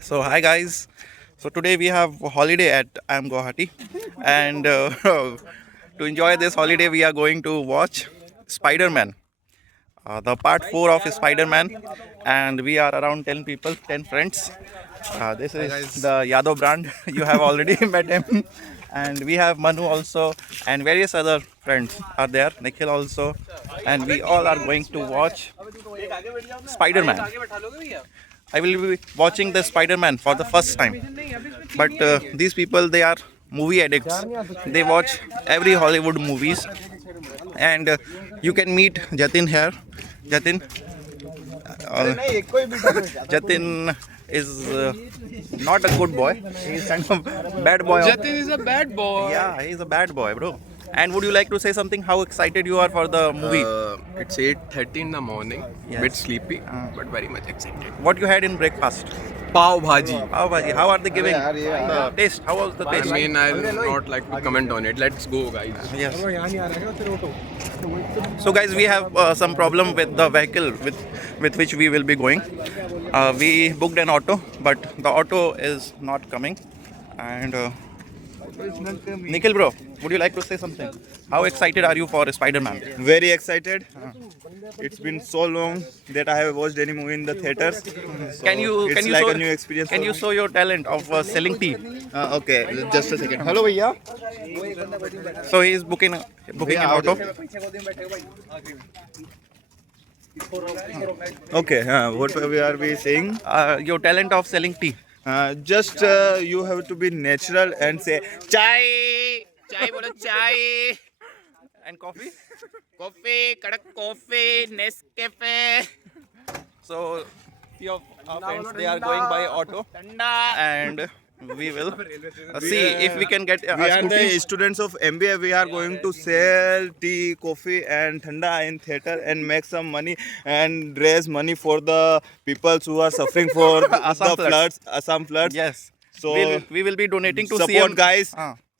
So hi guys. So today we have a holiday at IIM Guwahati, and to enjoy this holiday we are going to watch Spider-Man, the part 4 of Spider-Man, and we are around 10 people, 10 friends. This is the Yadav brand. You have already met him, and we have Manu also, and various other friends are there. Nikhil also, and we all are going to watch Spider-Man. I will be watching the Spider-Man for the first time. But these people, they are movie addicts. They watch every Hollywood movies, and you can meet Jatin here. Jatin, Jatin is not a good boy. He's kind of bad boy. Jatin is a bad boy. Yeah, he's a bad boy, bro. And would you like to say something? How excited you are for the movie? It's 8:30 in the morning. Yes. Bit sleepy, but very much excited. What you had in breakfast? Pav bhaji. Pav bhaji. How are they giving the taste? How was the I taste? mean, I'll not like to comment on it. Let's go, guys. Yes. So guys, we have some problem with the vehicle with which we will be going. We booked an auto, but the auto is not coming. And Nikhil bro, would you like to say something? How excited are you for Spider-Man? Very excited. It's been so long that I have watched any movie in the theaters. So Can you it's can you like show, a new experience. Can for you me. show your talent of selling tea? Okay, just a second. Hello, bhaiya. So he is booking an auto. Okay, what are we saying? Your talent of selling tea. Just you have to be natural and say chai. Chai bolo chai. And coffee? Coffee, kadak coffee, Nescafe. So few of our friends, they are going by auto, and we will see if we can get We are the scooty. students of MBA. We are going to sell tea, coffee, and thanda in theater and make some money and raise money for the people who are suffering for Assam the floods. floods, Assam floods. Yes. So We will be donating to support CM. guys.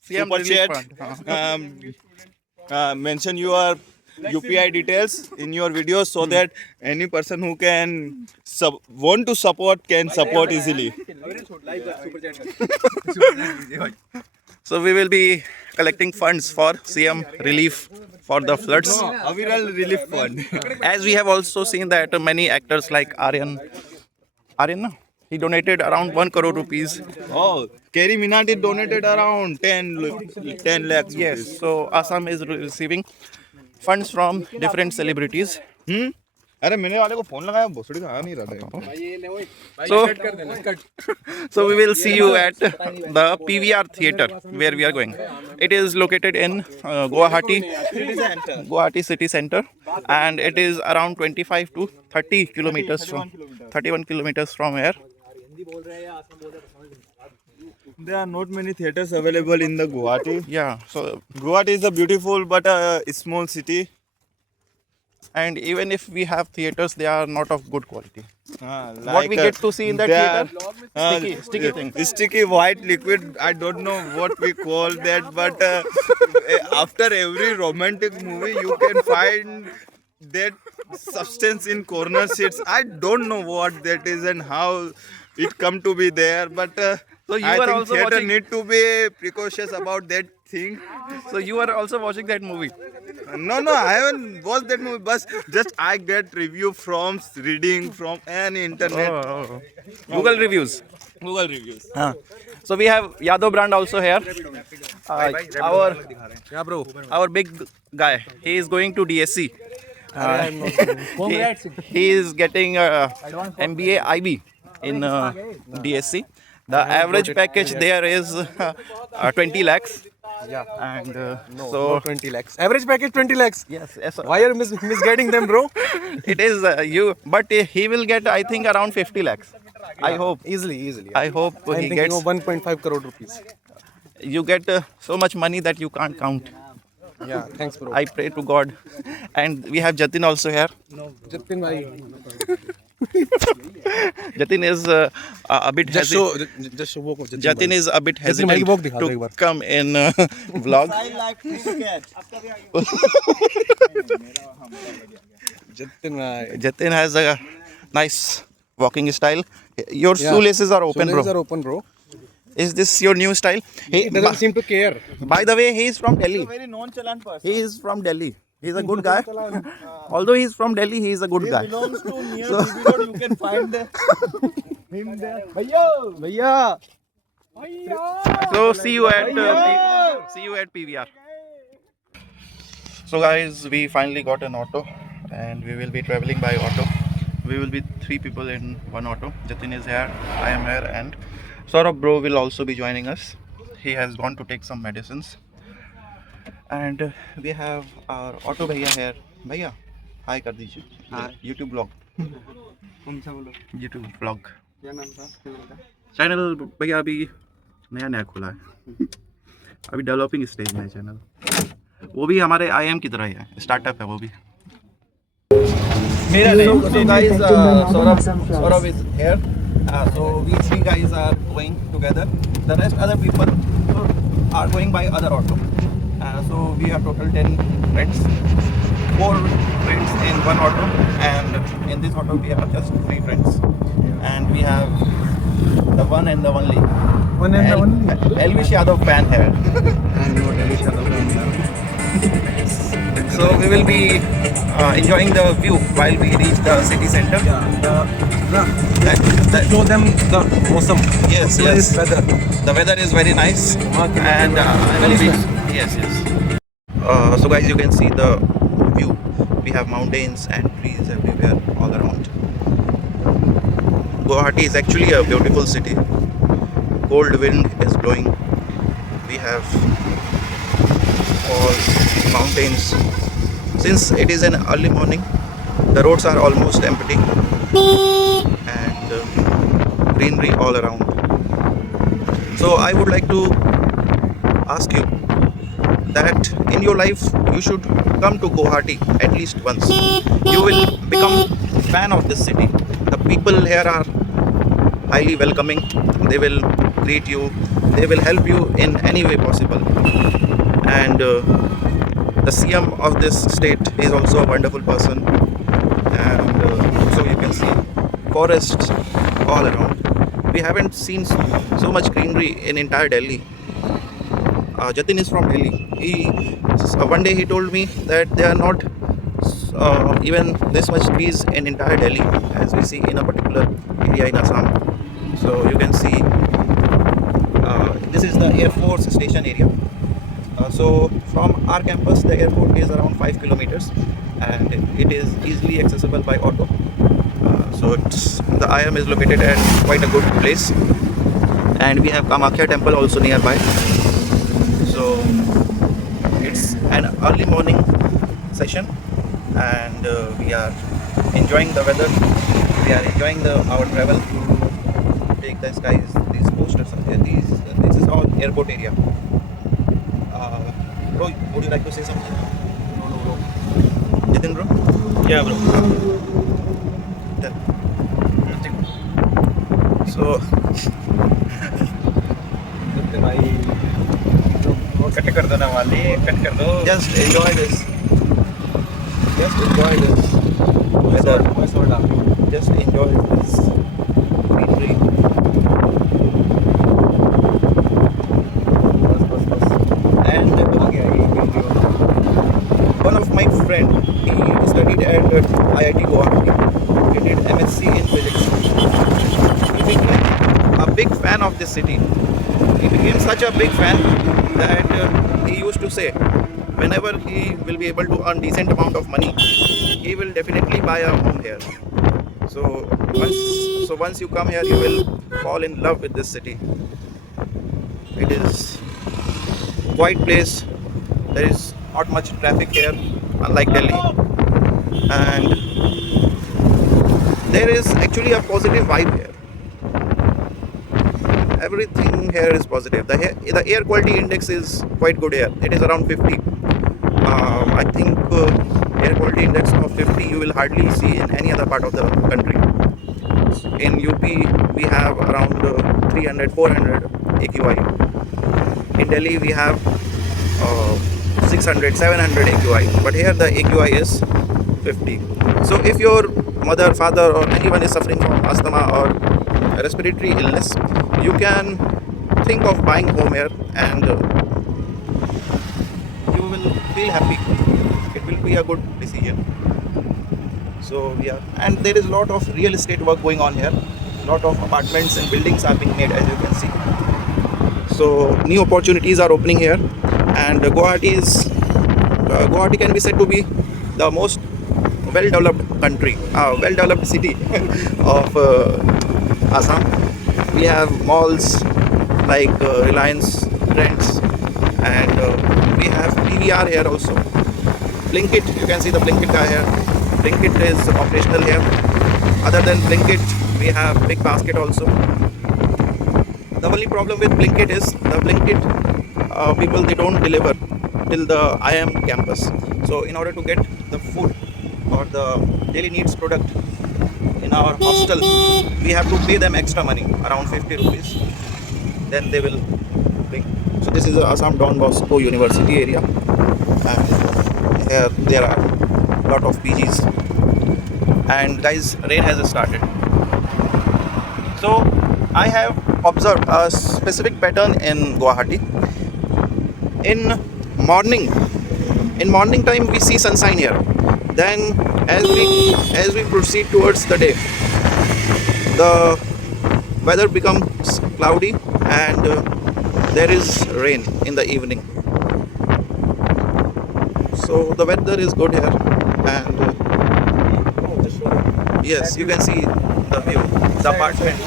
CM Super Relief chat. Fund. Mention your UPI details in your videos so that any person who can want to support can support easily. So we will be collecting funds for CM relief for the floods. Aviral Relief Fund. As we have also seen that many actors like Aryan, no? He donated around 1 crore rupees. Oh, Kerry Minati donated around 10 lakhs. Yes, so Assam is receiving funds from different celebrities. अरे मैंने वाले को phone लगाया भोसड़ी का आ नहीं रहा So, so we will see you at the PVR theater where we are going. It is located in Guwahati city center, and it is around 25 to 30 kilometers from 31 kilometers from here. There are not many theaters available in the Guwahati. Yeah, so Guwahati is a beautiful but a small city. and even if we have theaters, they are not of good quality. Like, What we get to see in that there are, theater, sticky thing. Sticky white liquid. I don't know what we call that, but after every romantic movie, you can find that substance in corner seats. I don't know what that is and how it come to be there, but So you I are think also theater watching- need to be precautious about that thing. So you are also watching that movie. No, I haven't watched that movie, but just I get review from reading from any internet. Google reviews. Google reviews. So we have Yadav brand also here. Our big guy. He is going to DSC. He is getting MBA IB in DSC. The average package there is 20 lakhs. Yeah. And So 20 lakhs. Average package 20 lakhs. yes, yes, Why are you misguiding them, bro? it is but he will get, I think, around 50 lakhs. I hope. Easily. I hope I'm he thinking gets. of 1.5 crore rupees. You get so much money that you can't count. Yeah, thanks, bro. I pray to God. And we have Jatin also here. Jatin bhai. Jatin is a bit Just hesitant. show walk of Jatin is a bit Jatin bhai hesitant की walk दिखा दो एक to bar. come in vlog. Jatin bhai. Jatin has a nice walking style. Your shoelaces are open, Shoelaces bro. are open, bro. Is this your new style? Hey, He doesn't seem to care. by the way, he is from Delhi. Very nonchalant person. He is from Delhi. He's a good guy. Although he's from Delhi, he is a good guy. Belongs to near BB Road. You can find him there. Bhaiya. So see you at PVR. So guys, we finally got an auto, and we will be traveling by auto. We will be 3 people in one auto. Jatin is here, I am here, and Saurabh bro will also be joining us. He has gone to take some medicines. And we have our auto bhaiya here. Bhaiya, hi कर दीजिए. YouTube vlog. कौन सा बोलो? YouTube vlog. क्या नाम था? Channel भैया अभी नया खोला है. अभी डेवलपिंग स्टेज में है चैनल. वो भी हमारे IM की तरह ही है, स्टार्टअप है वो भी. मेरा नहीं. So guys, Saurabh is here. So we 3 guys are going together. The rest other people are going by other auto. So we have total 10 friends. 4 friends in one auto, and in this auto we have just 3 friends. And we have the one and the only. Elvish Yadav fan here. So we will be enjoying the view while we reach the city center. Show them the awesome. Yes. Weather. The weather is very nice, and I will be. Yes. So guys, you can see the view. We have mountains and trees everywhere all around. Guwahati is actually a beautiful city. Cold wind is blowing. We have all mountains. Since it is an early morning, the roads are almost empty, and greenery all around. So I would like to ask you that in your life you should come to Guwahati at least once. You will become fan of this city. The people here are highly welcoming. They will greet you. They will help you in any way possible. And the CM of this state is also a wonderful person. And so you can see forests all around. We haven't seen so much greenery in entire Delhi. Jatin is from Delhi. One day he told me that there are not even this much trees in entire Delhi as we see in a particular area in Assam. So you can see this is the Air Force station area. So from our campus, the airport is around 5 kilometers, and it is easily accessible by auto. So the IM is located at quite a good place, and we have Kamakhya temple also nearby. So it's an early morning session, and we are enjoying the weather. We are enjoying our travel. Take the skies. These posters are here. This is all airport area. Bro, would you like to say something? No, bro. Jitin, bro? Yeah, bro. Tell. Nothing. So, cut कर दो ना वाली, cut कर दो. just enjoy this. Just enjoy this weather. Just enjoy this greenery. And one of my friend, he studied at IIT Guwahati. He did MSc in physics. He became a big fan of this city. He became such a big fan that he used to say whenever he will be able to earn decent amount of money, he will definitely buy a home here. So once you come here, you will fall in love with this city. It is quiet place. There is not much traffic here, unlike Delhi, and there is actually a positive vibe here. Everything here is positive. The air quality index is quite good here. It is around 50. I think air quality index of 50 you will hardly see in any other part of the country. In UP we have around 300, 400 AQI. In Delhi we have 600, 700 AQI. But here the AQI is 50. So if your mother, father or anyone is suffering from asthma or respiratory illness, you can think of buying home here, and you will feel happy. It will be a good decision. So yeah, and there is a lot of real estate work going on here. Lot of apartments and buildings are being made, as you can see. So new opportunities are opening here, and Guwahati can be said to be the most well-developed country, well-developed city of Assam. We have malls like Reliance, Trends, and we have PVR here also. Blinkit, you can see the Blinkit guy here. Blinkit is operational here. Other than Blinkit, we have Big Basket also. The only problem with Blinkit is the Blinkit people, they don't deliver till the IM campus. So in order to get the food or the daily needs product in our hostel, we have to pay them extra money, around 50 rupees. Then they will bring. So this is the Assam Don Bosco University area, and here there are a lot of PGs. And guys, rain has started. So I have observed a specific pattern in Guwahati. In morning time we see sunshine here. Then as we proceed towards the day, the weather becomes cloudy, and there is rain in the evening. So the weather is good here, and yes, you can see the view, the apartment.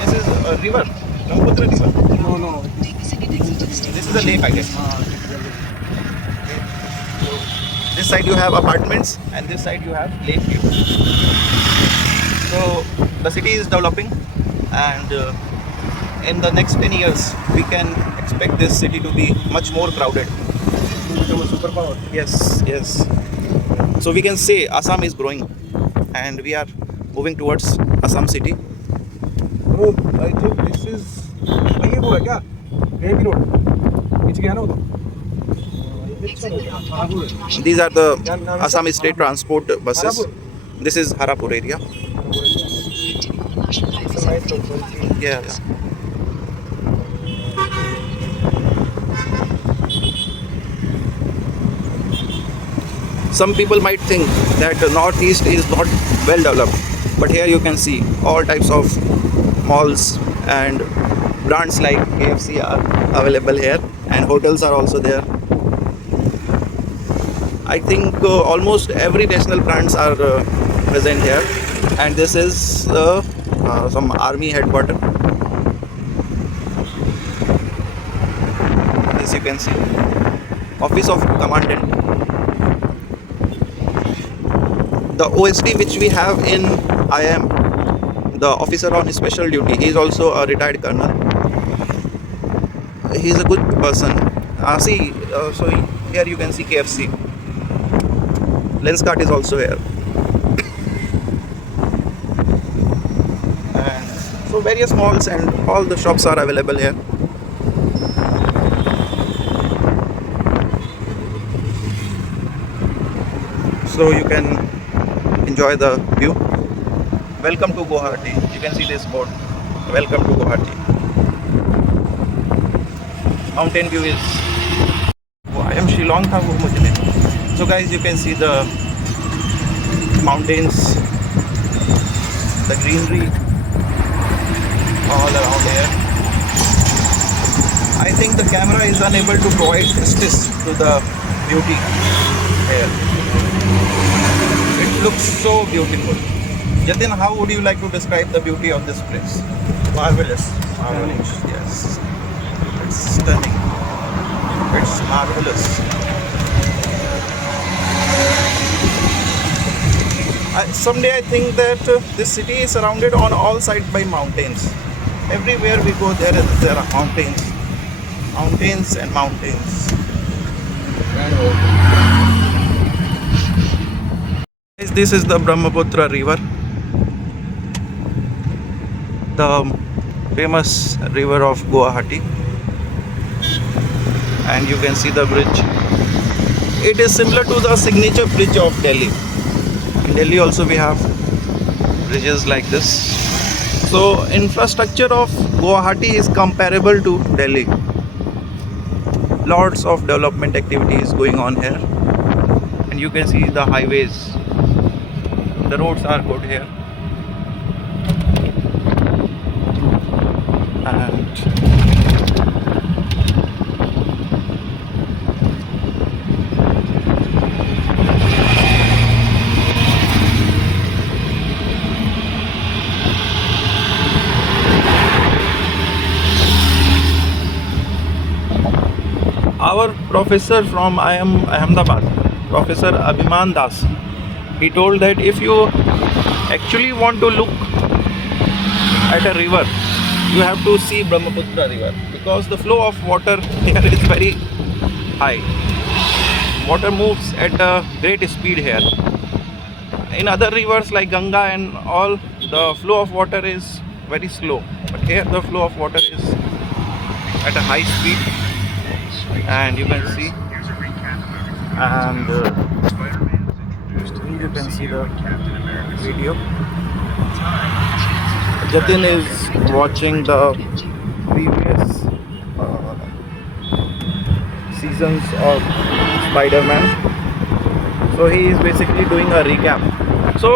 This is a river, Brahmaputra river. No. This is a lake, I guess. This side you have apartments, and this side you have lake view. So the city is developing, and in the next 10 years we can expect this city to be much more crowded. Yes. So we can say Assam is growing, and we are moving towards Assam city. No, I think this is. ये वो है क्या? Baby road. पीछे गया ना वो तो. These are the Assam State Transport buses. This is Harapur area. Yeah. Some people might think that the Northeast is not well developed, but here you can see all types of malls, and brands like KFC are available here, and hotels are also there. I think almost every national brands are present here, and this is some army headquarters. As you can see, office of commandant. The OSD which we have in IM, the officer on special duty, he is also a retired colonel. He is a good person. So here you can see KFC. Lenskart is also here. And so various malls and all the shops are available here. So you can enjoy the view. Welcome to Guwahati. You can see this board. Welcome to Guwahati. Mountain view is. I am Shillong tha wo mujhe nahi. So guys, you can see the mountains, the greenery all around here. I think the camera is unable to provide justice to the beauty here. It looks so beautiful. Jatin, how would you like to describe the beauty of this place? Marvelous. Yes. It's stunning. It's marvelous. Someday I think that this city is surrounded on all sides by mountains. Everywhere we go there are mountains. Mountains and mountains. This is the Brahmaputra river. The famous river of Guwahati. And you can see the bridge. It is similar to the signature bridge of Delhi. In Delhi also we have bridges like this. So infrastructure of Guwahati is comparable to Delhi. Lots of development activities going on here, and you can see the highways. The roads are good here, and our professor from Ahmedabad, Professor Abhiman Das, he told that if you actually want to look at a river, you have to see Brahmaputra river, because the flow of water here is very high. Water moves at a great speed here. In other rivers like Ganga and all, the flow of water is very slow, but here the flow of water is at a high speed, and you can see, and you can see the video. Jatin is watching the previous seasons of Spider-Man, so he is basically doing a recap. So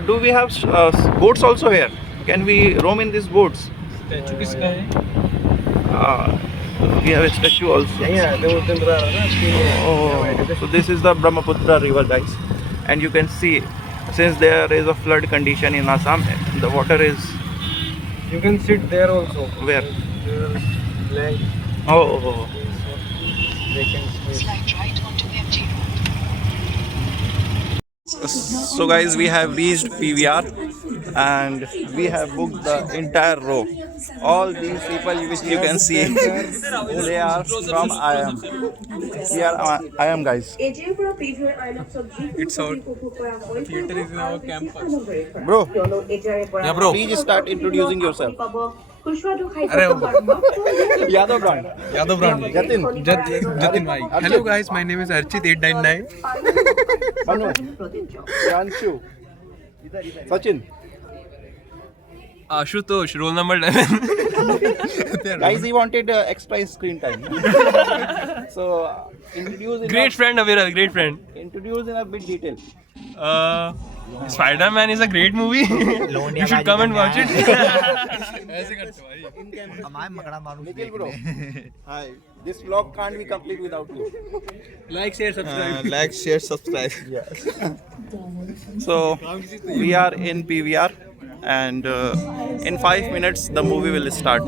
do we have boats also here? Can we roam in these boats? Statue किसका है? We have a statue also. Yeah, there was Oh, so this is the Brahmaputra river, guys, and you can see, since there is a flood condition in Assam, the water is You can sit there also. where? Land Oh, vacant space. so guys, we have reached PVR, and we have booked the entire row. All these people which you can see, they are from IIM. Here IIM, guys. It's our theater is in our campus. Bro, Yeah, bro. please start introducing yourself. Arey, Yadav brand. Yadav Brand. Jatin. Jatin bhai. Hello guys, my name is Archit899. Manu. Pranshu. Sachin. Ashutosh, roll number 11. Guys, he wanted extra screen time. So introduce in Great friend, Aviral, great friend. introduce in a bit detail. Spider-Man is a great movie. You should come and watch it. Nikhil bro. Hi. This vlog can't be complete without you. Like, share, subscribe. Like, share, subscribe. So we are in PVR, and in 5 minutes the movie will start.